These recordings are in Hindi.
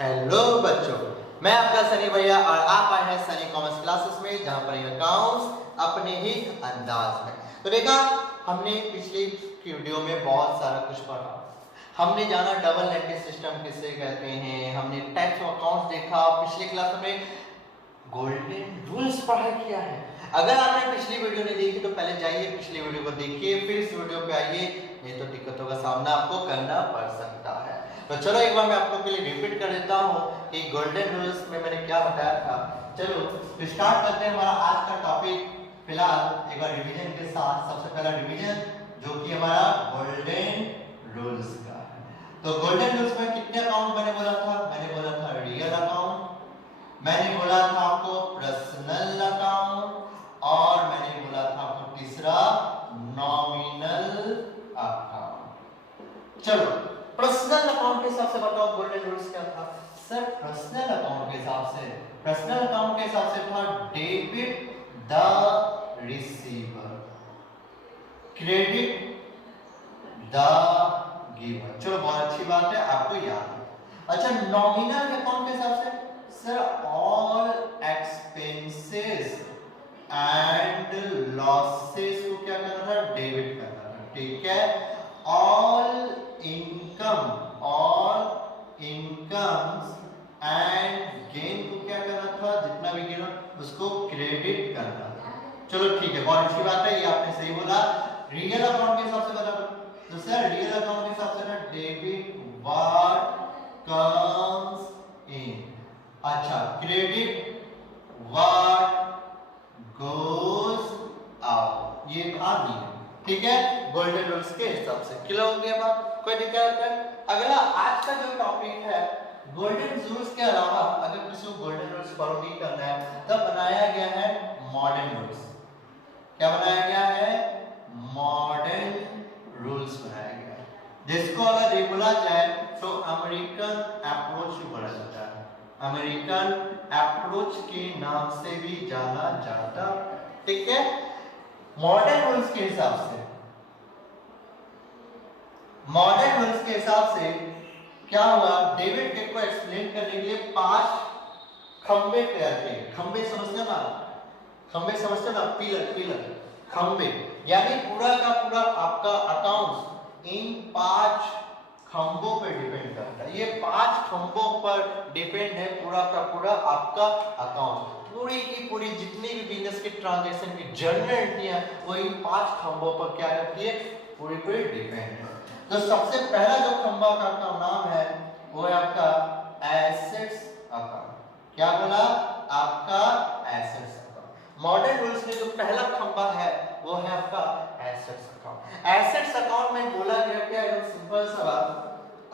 हेलो बच्चों, मैं आपका सनी भैया और आप आए हैं सनी कॉमर्स क्लासेस में, जहां पर अकाउंट्स अपने ही अंदाज में। तो देखा, हमने पिछली वीडियो में बहुत सारा कुछ पढ़ा। हमने जाना डबल नेटेड सिस्टम किसे कहते हैं, हमने टाइप्स ऑफ अकाउंट्स देखा। पिछली क्लास में गोल्डन रूल्स पढ़ा किया है। अगर आपने पिछली वीडियो नहीं देखी तो पहले जाइए पिछली वीडियो को देखिए, फिर इस वीडियो पे आइए, नहीं तो दिक्कतों का सामना आपको करना पड़ सकता है। तो चलो एक बार मैं आपको के लिए रिपीट कर देता हूँ कि गोल्डन रूल्स में मैंने क्या बताया था। चलो स्टार्ट करते हैं हमारा आज का टॉपिक। फिलहाल एक बार रिवीजन के साथ, सबसे पहला रिवीजन जो कि हमारा गोल्डन रूल्स का है। तो गोल्डन रूल्स में कितने अकाउंट मैंने बोला था? मैंने बोला था रियल अकाउंट, मैंने बोला था आपको पर्सनल अकाउंट, और मैंने बोला था आपको तीसरा नॉमिनल अकाउंट। चलो पर्सनल अकाउंट के हिसाब से बताओ गोल्डन रूल्स क्या था। सर पर्सनल अकाउंट के हिसाब से, पर्सनल अकाउंट के हिसाब से था debit the receiver, credit the giver. चलो बहुत अच्छी बात है, आपको याद है। अच्छा नॉमिनल अकाउंट के हिसाब से sir all expenses and losses को क्या करना था? डेबिट करना था। ठीक है। ऑल इनकम्स एंड गेन को क्या करना था? जितना भी गेन उसको क्रेडिट करना था। चलो ठीक है, बहुत अच्छी बात है, ये आपने सही बोला। रियल अकाउंट के हिसाब से बता दो तो सर रियल अकाउंट के हिसाब से ना डेबिट व्हाट कम्स इन, अच्छा क्रेडिट व्हाट गोज आउट, ये था दिया। ठीक है, गोल्डन रूल्स के हिसाब से क्लियर हो गया बात, कोई दिक्कत है? अगला आज का जो टॉपिक है गोल्डन रूल्स के अलावा अगर किसी को गोल्डन रूल्स फॉलो नहीं करना है तब बनाया गया है मॉडर्न रूल्स। क्या बनाया गया है? मॉडर्न रूल्स बनाया गया है, जिसको अगर बोला जाए तो अमेरिकन अप्रोच बोला जाता है। अमेरिकन अप्रोच के नाम से भी जाना जाता है। ठीक है, मॉडर्न रूल्स के हिसाब से, मॉडर्न रूल्स के हिसाब से क्या हुआ? डेविड गेट को एक्सप्लेन करने के लिए 5 खंबे तैयार किए। खंबे समझते ना? खंबे समझते ना? पिलर, पिलर खंबे, यानी पूरा का पूरा आपका अकाउंट इन 5 खंबों पर डिपेंड करता है। ये 5 खंबों पर डिपेंड है पूरा का पूरा आपका अकाउंट। पूरी की पूरी जितनी भी बिजनेस के ट्रांजैक्शन की जर्नल एंट्री है वो इन 5 खंबों पर क्या करती है? पूरी पूरी डिपेंड है। तो सबसे पहला जो खंबा का नाम है वो है आपका एसेट्स अकाउंट। क्या बोला? आपका एसेट्स अकाउंट। मॉडर्न रूल्स में जो पहला खंबा है वो है आपका एसेट्स अकाउंट। एसेट्स अकाउंट में बोला गया क्या है? सिंपल सा बात,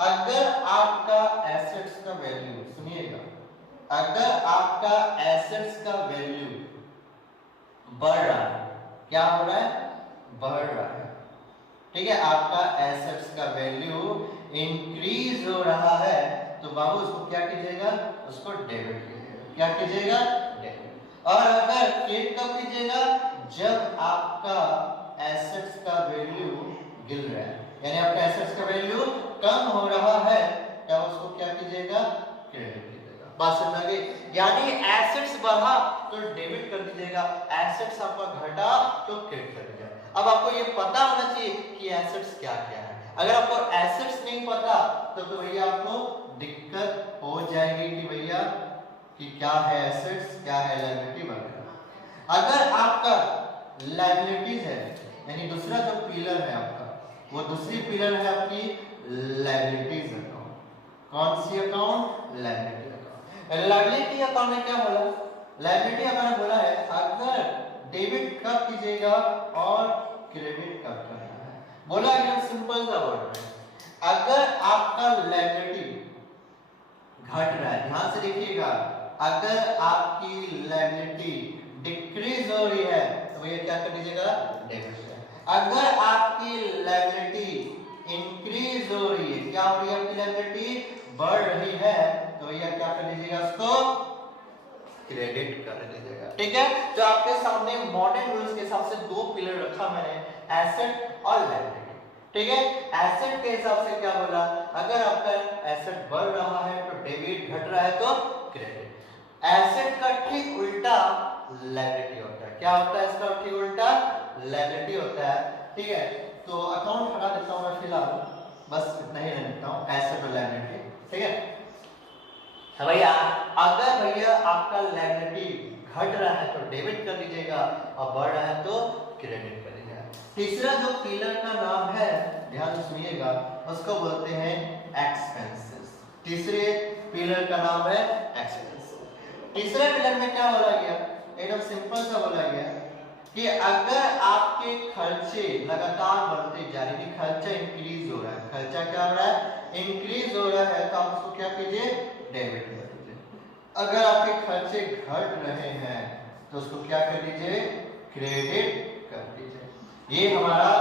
अगर आपका एसेट्स का वैल्यू, सुनिएगा, अगर आपका एसेट्स का वैल्यू बढ़ रहा है, क्या हो रहा है? बढ़ रहा है। ठीक है, आपका एसेट्स का वैल्यू इंक्रीज हो रहा है तो बाबू उसको क्या कीजिएगा? उसको डेबिट कीजिएगा। क्या कीजिएगा? डेबिट। और अगर क्रेडिट कब कीजिएगा? जब आपका एसेट्स का वैल्यू गिर रहा है, यानी आपका एसेट्स का वैल्यू कम हो रहा है, क्या उसको क्या कीजिएगा? क्रेडिट कीजिएगा। बात समझ आ गई? यानी एसेट्स बढ़ा तो डेबिट कर दीजिएगा, एसेट्स आपका घटा तो क्रेडिट कर दीजिएगा। अब आपको ये पता होना चाहिए कि एसेट्स क्या क्या है। अगर आपको एसेट्स नहीं पता तो भैया आपको दिक्कत हो जाएगी कि भैया कि क्या है एसेट्स, क्या है लायबिलिटी वगैरह। अगर आपका लायबिलिटीज है, यानी दूसरा जो पिलर है आपका, वो दूसरी पिलर है आपकी लायबिलिटीज अकाउंट। कौन सी account? Liability account. Liability account में क्या बोला? लायबिलिटी अकाउंट बोला है अगर डेबिट कब कीजिएगा और क्रेडिट कब करना है। बोला एकदम सिंपल सा वर्ड है, अगर आपका लायबिलिटी घट रहा है, ध्यान से देखिएगा, अगर आपकी लायबिलिटी डिक्रीज हो रही है तो भैया क्या कर दीजिएगा? डेबिट। अगर आपकी लायबिलिटी इंक्रीज हो रही है, क्या हो रही है? आपकी लायबिलिटी बढ़ रही है तो भैया क्या कर दीजिएगा? उसको क्रेडिट कर दीजिएगा। ठीक है, तो आपके सामने मॉडर्न रूल्स के हिसाब से 2 पिलर रखा मैंने, एसेट और लायबिलिटी। ठीक है, एसेट के हिसाब से क्या बोला, अगर आपका एसेट बढ़ रहा है तो डेबिट, घट रहा है तो क्रेडिट। एसेट का ठीक उल्टा लायबिलिटी होता है। क्या होता है इसका ठीक उल्टा? लायबिलिटी होता है। ठीक है, तो अकाउंट हटा देता हूं मैं फिलहाल, बस इतना ही रख देता हूं, एसेट और लायबिलिटी। ठीक है भैया, अगर भैया आपका लायबिलिटी घट रहा है तो डेबिट कर लीजिएगा और बढ़ रहा है तो क्रेडिट कर लीजिएगा। तीसरा जो पिलर का नाम है, ध्यान सुनिएगा, उसको बोलते हैं एक्सपेंसेस। तीसरे पिलर का नाम है एक्सपेंसेस। तीसरे पिलर में क्या बोला गया? एकदम सिंपल सा बोला गया कि अगर आपके खर्चे लगातार बढ़ते जा रहे हैं, खर्चा इंक्रीज हो रहा है, खर्चा क्या हो रहा है? इंक्रीज हो रहा है, तो आप उसको क्या कीजिए? डेबिट कर दीजिए। अगर आपके खर्चे घट रहे हैं तो उसको क्या कर दीजिए? क्रेडिट कर दीजिए। ये हमारा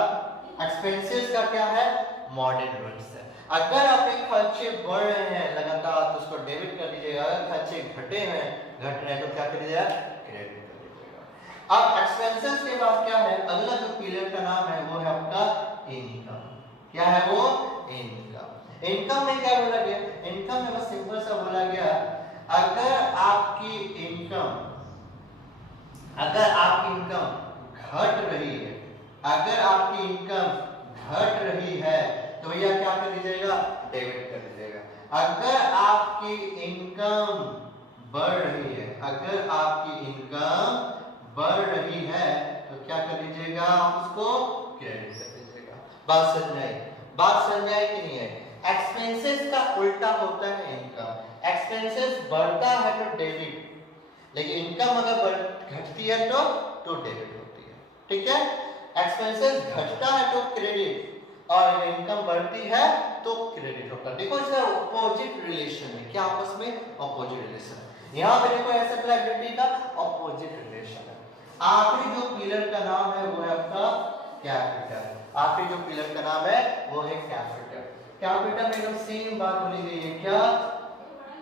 एक्सपेंसेस का क्या है? मॉडर्न रूल्स है। अगर आपके खर्चे बढ़ रहे हैं लगातार तो उसको डेबिट कर दीजिएगा, अगर खर्चे घट रहे हैं तो क्या कर दीजिएगा? क्रेडिट कर दीजिएगा। अब एक्सपेंसेस के बाद क्या है? अगला जो पिलर का नाम है वो है आपका इनकम। क्या है वो? इनकम। इनकम में क्या बोला गया? इनकम में बस सिंपल सा बोला गया, अगर आपकी इनकम घट रही है, अगर आपकी इनकम घट रही है तो भैया क्या कर दीजिएगा? डेबिट कर दीजिएगा। अगर आपकी इनकम बढ़ रही है, अगर आपकी इनकम बढ़ रही है तो क्या कर दीजिएगा? आप उसको क्रेडिट कर दीजिएगा। बात समझ आई? बात समझ आई कि नहीं है? एक्सपेंसेस का उल्टा होता है इनकम। एक्सपेंसेस बढ़ता है तो डेबिट, लेकिन इनकम अगर घटती है तो डेबिट होती है। ठीक है, एक्सपेंसेस घटता है तो क्रेडिट और इनकम बढ़ती है तो क्रेडिट होता है। देखो इसका ऑपोजिट रिलेशन है। क्या आपस में? Opposite relation. यहाँ पे देखो एसेट लायबिलिटी का ऑपोजिट रिलेशन है। आखिरी जो पिलर का नाम है वो है आपका कैपिटल। आखिरी जो पिलर का नाम है वो है कैपिटल। कैपिटल में एकदम सेम बात बोली गई है। क्या?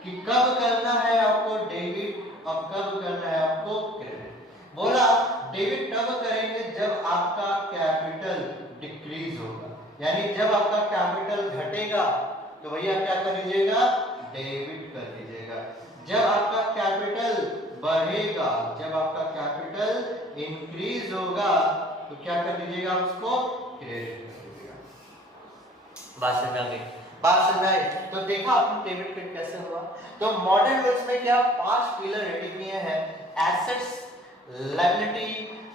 कि कब करना है आपको डेबिट और कब करना है आपको क्रेडिट। बोला डेबिट तब करेंगे जब आपका कैपिटल डिक्रीज होगा, यानी जब आपका कैपिटल घटेगा तो भैया क्या कर लीजिएगा? डेबिट कर दीजिएगा। जब आपका कैपिटल बढ़ेगा, जब आपका कैपिटल इंक्रीज होगा तो क्या कर दीजिएगा? उसको क्रेडिट कर दीजिएगा। बात समझ आ गई? बात समझ आई? तो देखा आपने डेबिट क्रेडिट कैसे हुआ। तो मॉडर्न रूल्स में क्या 5 पिलर रेडी किए हैं? एसेट्स, लायबिलिटी,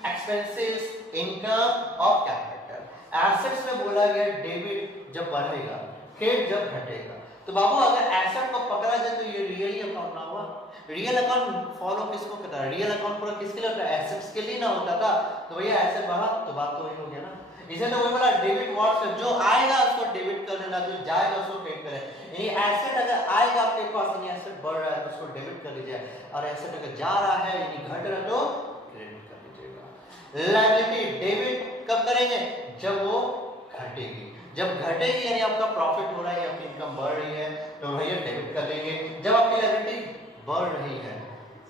एक्सपेंसेस, इनकम और कैपिटल। एसेट्स में बोला गया डेबिट जब बढ़ेगा, क्रेडिट जब घटेगा। तो बाबू अगर एसेट को पकड़ा जाए तो ये रियल अकाउंट ना हुआ। रियल अकाउंट फॉलो किसको करता है? रियल अकाउंट पूरा किसके लिए होता है? एसेट्स के लिए ना होता था। तो भैया एसेट बढ़ा तो बात तो वही हो गया ना। इसे तो वही बोला डेबिट व्हाट्स, जो आएगा उसको डेबिट कर देना, जो जाएगा उसको क्रेडिट करें। ये एसेट अगर आएगा आपके पास, यानी एसेट बढ़ रहा है तो उसको डेबिट कर लीजिए, और एसेट अगर जा रहा है यानी घट रहा है तो क्रेडिट कर लीजिएगा। लायबिलिटी डेबिट कब करेंगे? जब वो घटेगी। जब घटेगी यानी आपका प्रॉफिट हो रहा है, आपकी इनकम बढ़ रही है तो भैया डेबिट कर लेंगे। जब आपकी लायबिलिटी बढ़ रही है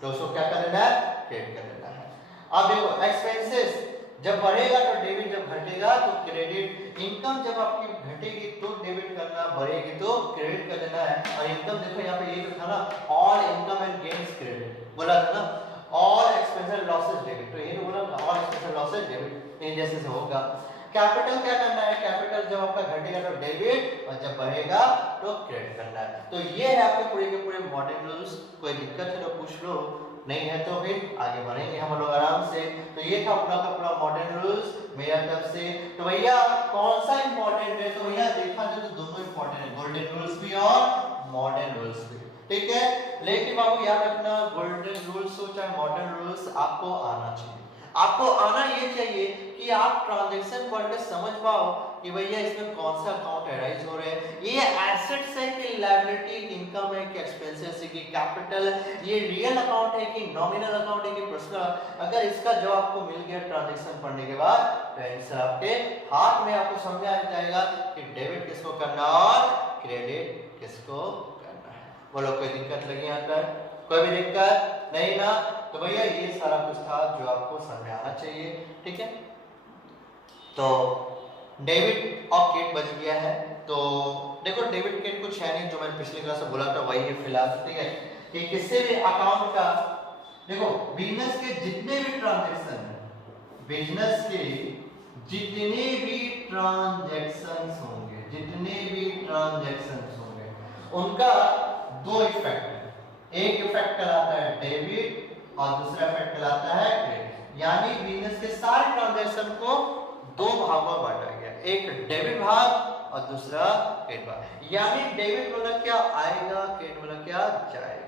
तो उसको क्या कर देना है? क्रेडिट कर देना है। अब देखो एक्सपेंसेस जब बढ़ेगा तो डेबिट, जब घटेगा तो क्रेडिट। इनकम जब आपकी घटेगी तो डेबिट करना, बढ़ेगी तो क्रेडिट कर देना है। और इनकम देखो यहाँ पे ये जो था ना, all income and gains credit बोला था ना, ऑल एक्सपेंसेस लॉसेस डेबिट, तो ये बोला ऑल एक्सपेंसेस लॉसेस डेबिट, इन जैसे से होगा। कैपिटल क्या करना है? कैपिटल जब आपका घटेगा तो डेबिट और जब बढ़ेगा तो क्रेडिट करना है। तो ये है आपके पूरे के पूरे मॉडर्न रूल्स। कोई दिक्कत है तो पूछ लो, नहीं है तो फिर आगे बढ़ेंगे हम लोग आराम से। तो ये था अपना का पूरा मॉडर्न रूल्स मेरा तरफ से। तो भैया कौन सा इंपॉर्टेंट है? तो भैया देखा जाए तो दोनों इंपॉर्टेंट है, गोल्डन रूल्स भी और मॉडर्न रूल्स भी। ठीक है, लेकिन बाबू याद रखना गोल्डन रूल्स हो चाहे मॉडर्न रूल्स आपको आना चाहिए। आपको आना ये चाहिए कि आप ट्रांजैक्शन पढ़ के समझ पाओ कि भैया इसमें कौन सा अकाउंट एराइज हो रहे हैं। ये एसेट्स है कि लायबिलिटी, इनकम है कि एक्सपेंसेस है कि कैपिटल, ये रियल अकाउंट है कि नॉमिनल अकाउंट है कि पर्सनल। अगर इसका जवाब आपको मिल गया ट्रांजैक्शन पढ़ने के बाद तो आंसर आपके हाथ में, आपको समझ आ जाएगा कि डेबिट किसको करना और क्रेडिट किसको करना है। बोलो कोई दिक्कत लगी यहाँ पर? कोई भी दिक्कत नहीं ना? तो भैया ये सारा कुछ था जो आपको समझ में आना चाहिए। ठीक है, तो डेबिट और क्रेडिट बच गया है। तो देखो डेबिट क्रेडिट कुछ है नहीं, जो मैंने पिछली क्लास में बोला था वही है फिलहाल, ठीक है। कि किसी भी अकाउंट का देखो बिजनेस के जितने भी ट्रांजैक्शन है, बिजनेस के जितने भी ट्रांजैक्शंस होंगे, जितने भी ट्रांजैक्शंस होंगे, उनका दो इफेक्ट है। एक इफेक्ट कहलाता है डेबिट और दूसरा इफेक्ट कहलाता है क्रेडिट। यानी बिजनेस के सारे ट्रांजैक्शन को दो भागों में बांटा गया, एक डेबिट भाग और दूसरा क्रेडिट भाग। यानी डेबिट वाला क्या आएगा, क्रेडिट वाला क्या जाएगा।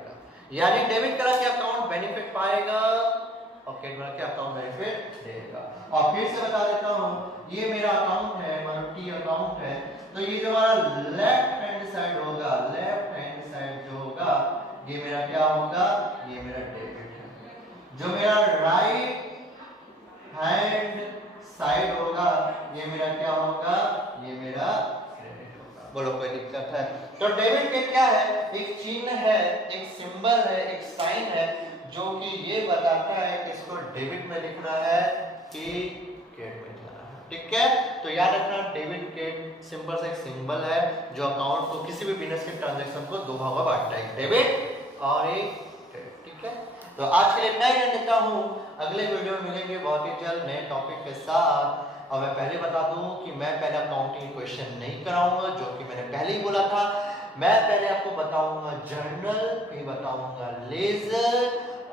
यानी डेबिट वाला क्या अकाउंट बेनिफिट पाएगा और क्रेडिट वाला क्या अकाउंट बेनिफिट देगा। और फिर से बता देता हूं, ये मेरा अकाउंट है, मतलब टी अकाउंट है, तो ये जो हमारा लेफ्ट हैंड साइड होगा, लेफ्ट हैंड साइड जो होगा ये मेरा क्या होगा, ये मेरा डेबिट है। जो मेरा राइट हैंड साइड होगा ये मेरा क्या होगा, ये मेरा क्रेडिट होगा। बोलो कोई दिक्कत है? तो डेबिट के क्या है, एक चिन्ह है, एक सिंबल है, एक साइन है जो कि ये बताता है कि इसको डेबिट में लिखना है कि क्रेडिट में लिखना है, ठीक है। तो याद रखना डेबिट क्रेडिट सिंपल सा एक सिंबल है जो अकाउंट को, किसी भी बिजनेस के ट्रांजैक्शन को दो भागों में बांटता है, डेबिट और एक क्रेडिट, ठीक है। तो आज के लिए इतना ही रहने देता हूं, अगले वीडियो में मिलेंगे बहुत ही जल्द नए टॉपिक के साथ। और मैं पहले बता दूं कि मैं पहले अकाउंटिंग क्वेश्चन नहीं कराऊंगा, जो कि मैंने पहले ही बोला था। मैं पहले आपको बताऊंगा जर्नल, फिर बताऊंगा लेजर,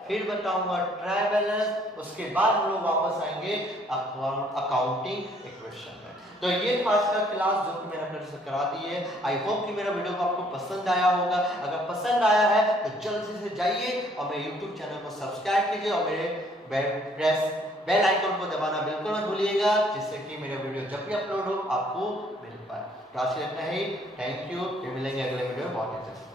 फिर बताऊंगा ट्रायबैलेंस, उसके बाद हम लोग वापस आएंगे अकाउंटिंग इक्वेशन में। तो ये आज का क्लास जो कि मैंने अपने से करा दी है। आई होप कि मेरा वीडियो को आपको पसंद आया होगा। अगर पसंद आया है तो जल्दी से जाइए और मेरे YouTube चैनल को सब्सक्राइब कीजिए और मेरे बेल आइकन को दबाना बिल्कुल मत भूलिएगा, जिससे कि मेरा वीडियो जब भी अपलोड हो आपको मिल पाए। तो आज के लिए इतना ही, थैंक यू, फिर मिलेंगे अगले वीडियो में बहुत ही जल्द।